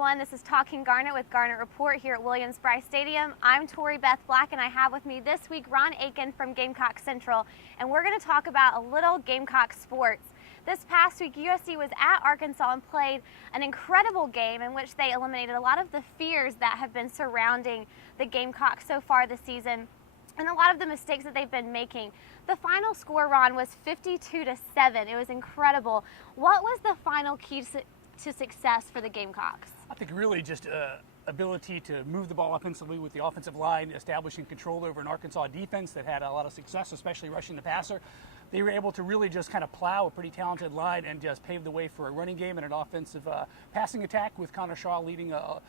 everyone. This is Talking Garnet with Garnet Report here at Williams-Brice Stadium. I'm Tori Beth Black, and I have with me this week Ron Aiken from Gamecock Central, and we're going to talk about a little Gamecock sports. This past week, USC was at Arkansas and played an incredible game in which they eliminated a lot of the fears that have been surrounding the Gamecocks so far this season and a lot of the mistakes that they've been making. The final score, Ron, was 52-7. It was incredible. What was the final key to success for the Gamecocks? I think really just ability to move the ball offensively with the offensive line, establishing control over an Arkansas defense that had a lot of success, especially rushing the passer. They were able to really just kind of plow a pretty talented line and just pave the way for a running game and an offensive passing attack, with Connor Shaw leading a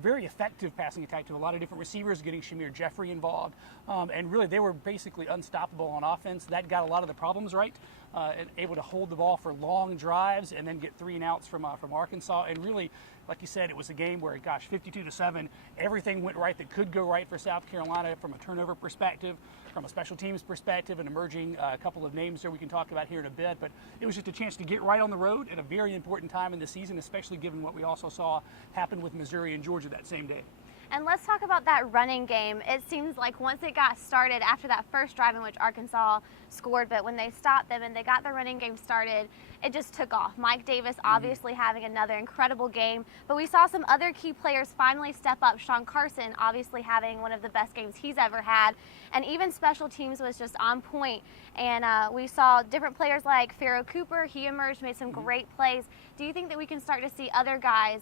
very effective passing attack to a lot of different receivers, getting Shamir Jeffrey involved. And really, they were basically unstoppable on offense. That got a lot of the problems right, and able to hold the ball for long drives and then get 3 and outs from Arkansas. And really, like you said, it was a game where, gosh, 52-7, everything went right that could go right for South Carolina from a turnover perspective, from a special teams perspective, and emerging a couple of names there we can talk about here in a bit. But it was just a chance to get right on the road at a very important time in the season, especially given what we also saw happen with Missouri and Georgia that same day. And let's talk about that running game. It seems like once it got started after that first drive in which Arkansas scored, but when they stopped them and they got the running game started, it just took off. Mike Davis obviously having another incredible game, but we saw some other key players finally step up. Sean Carson obviously having one of the best games he's ever had, and even special teams was just on point. And we saw different players like Pharaoh Cooper. He emerged, made some great plays. Do you think that we can start to see other guys,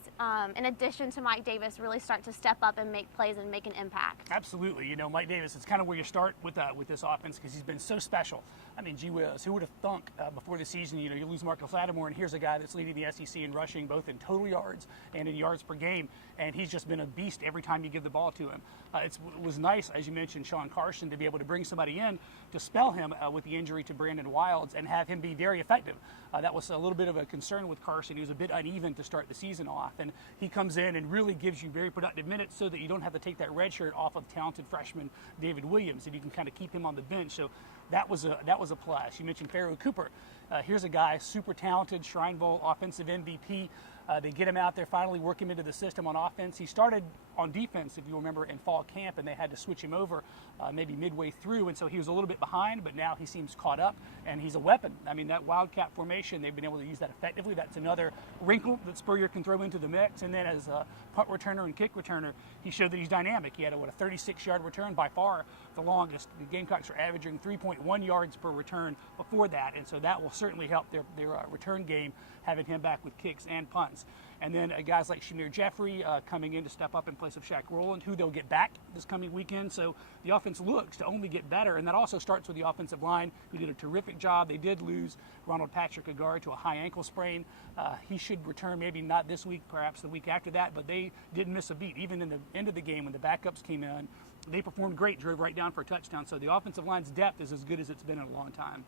in addition to Mike Davis, really start to step up and make plays and make an impact? Absolutely. You know, Mike Davis is kind of where you start with this offense, because he's been so special. I mean, gee whiz, who would have thunk before the season, you know, you lose Marcus Lattimore, and here's a guy that's leading the SEC in rushing, both in total yards and in yards per game, and he's just been a beast every time you give the ball to him. It was nice, as you mentioned, Sean Carson, to be able to bring somebody in to spell him with the injury to Brandon Wilds and have him be very effective. That was a little bit of a concern with Carson. He was a bit uneven to start the season off, and he comes in and really gives you very productive minutes so that you don't have to take that red shirt off of talented freshman David Williams, and you can kind of keep him on the bench. So that was a plus. You mentioned Pharaoh Cooper. Here's a guy, super talented, Shrine Bowl offensive MVP. They get him out there, finally work him into the system on offense. He started on defense, if you remember, in fall camp, and they had to switch him over maybe midway through, and so he was a little bit behind, but now he seems caught up, and he's a weapon. I mean, that Wildcat formation, they've been able to use that effectively. That's another wrinkle that Spurrier can throw into the mix. And then as a punt returner and kick returner, he showed that he's dynamic. He had a 36-yard return, by far the longest. The Gamecocks are averaging 3.1 yards per return before that, and so that will certainly help their return game, having him back with kicks and punts. And then guys like Shamir Jeffrey coming in to step up in place of Shaq Rowland, who they'll get back this coming weekend. So the offense looks to only get better, and that also starts with the offensive line, who did a terrific job. They did lose Ronald Patrick, a guard, to a high ankle sprain. He should return maybe not this week, perhaps the week after that, but they didn't miss a beat. Even in the end of the game when the backups came in, they performed great, drove right down for a touchdown. So the offensive line's depth is as good as it's been in a long time.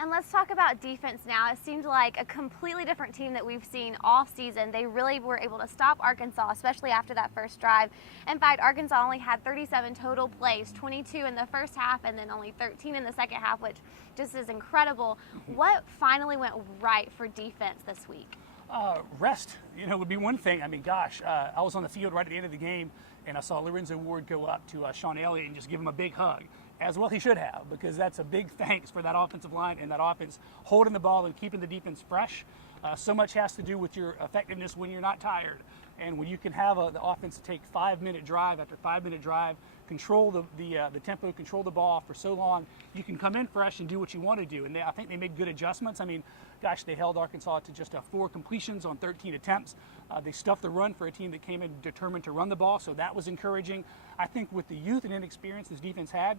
And let's talk about defense now. It seemed like a completely different team that we've seen all season. They really were able to stop Arkansas, especially after that first drive. In fact, Arkansas only had 37 total plays, 22 in the first half and then only 13 in the second half, which just is incredible. What finally went right for defense this week? Rest, would be one thing. I mean, gosh, I was on the field right at the end of the game, and I saw Lorenzo Ward go up to Sean Elliott and just give him a big hug. As well he should have, because that's a big thanks for that offensive line and that offense holding the ball and keeping the defense fresh. So much has to do with your effectiveness when you're not tired. And when you can have the offense take 5-minute drive after 5-minute drive, control the tempo, control the ball for so long, you can come in fresh and do what you want to do. And I think they made good adjustments. I mean, gosh, they held Arkansas to just 4 completions on 13 attempts. They stuffed the run for a team that came in determined to run the ball, so that was encouraging. I think with the youth and inexperience this defense had,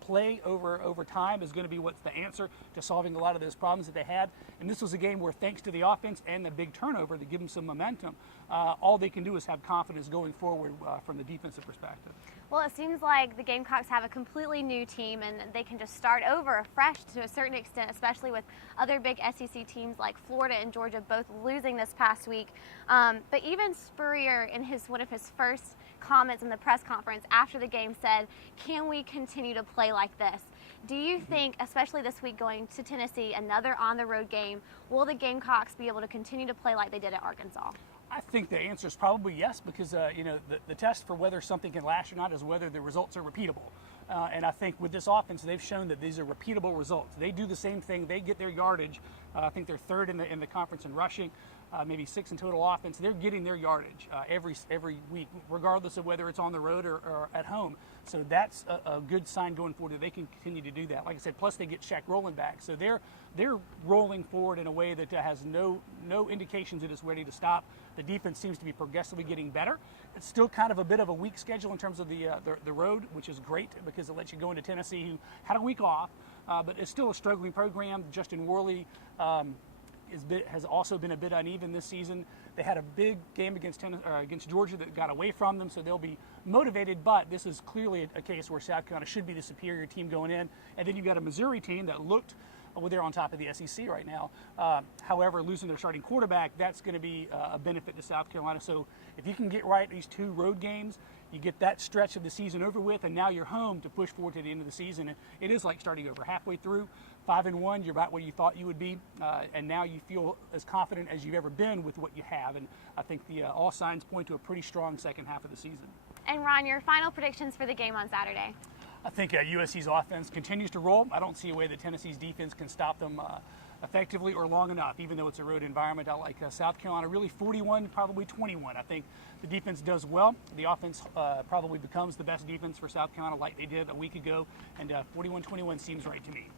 play over time is going to be what's the answer to solving a lot of those problems that they had. And this was a game where, thanks to the offense and the big turnover to give them some momentum, all they can do is have confidence going forward from the defensive perspective. Well, it seems like the Gamecocks have a completely new team, and they can just start over afresh to a certain extent, especially with other big SEC teams like Florida and Georgia both losing this past week. But even Spurrier, in one of his first comments in the press conference after the game, said, "Can we continue to play like this?" Do you think, especially this week going to Tennessee, another on-the-road game, will the Gamecocks be able to continue to play like they did at Arkansas? I think the answer is probably yes, because the test for whether something can last or not is whether the results are repeatable. And I think with this offense, they've shown that these are repeatable results. They do the same thing. They get their yardage. I think they're third in the conference in rushing, maybe 6 in total offense. They're getting their yardage every week, regardless of whether it's on the road or at home. So that's a good sign going forward that they can continue to do that. Like I said, plus they get Shaq rolling back, so they're rolling forward in a way that has no indications that it's ready to stop. The defense seems to be progressively getting better. It's still kind of a bit of a weak schedule in terms of the road, which is great because it lets you go into Tennessee, who had a week off, but it's still a struggling program. Justin Worley has also been a bit uneven this season. They had a big game against Georgia that got away from them, so they'll be motivated, but this is clearly a case where South Carolina should be the superior team going in. And then you've got a Missouri team that looked, well, they're on top of the SEC right now. However, losing their starting quarterback, that's going to be a benefit to South Carolina. So if you can get right these 2 road games, you get that stretch of the season over with, and now you're home to push forward to the end of the season. And it is like starting over. Halfway through, 5-1, you're about where you thought you would be, and now you feel as confident as you've ever been with what you have. And I think all signs point to a pretty strong second half of the season. And Ron, your final predictions for the game on Saturday? I think USC's offense continues to roll. I don't see a way that Tennessee's defense can stop them effectively or long enough, even though it's a road environment. I like South Carolina really 41, probably 21. I think the defense does well. The offense probably becomes the best defense for South Carolina like they did a week ago, and 41-21 seems right to me.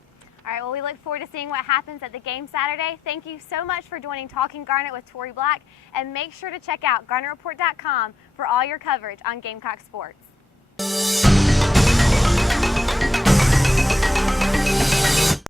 All right, well, we look forward to seeing what happens at the game Saturday. Thank you so much for joining Talking Garnet with Tori Black, and make sure to check out GarnetReport.com for all your coverage on Gamecock sports.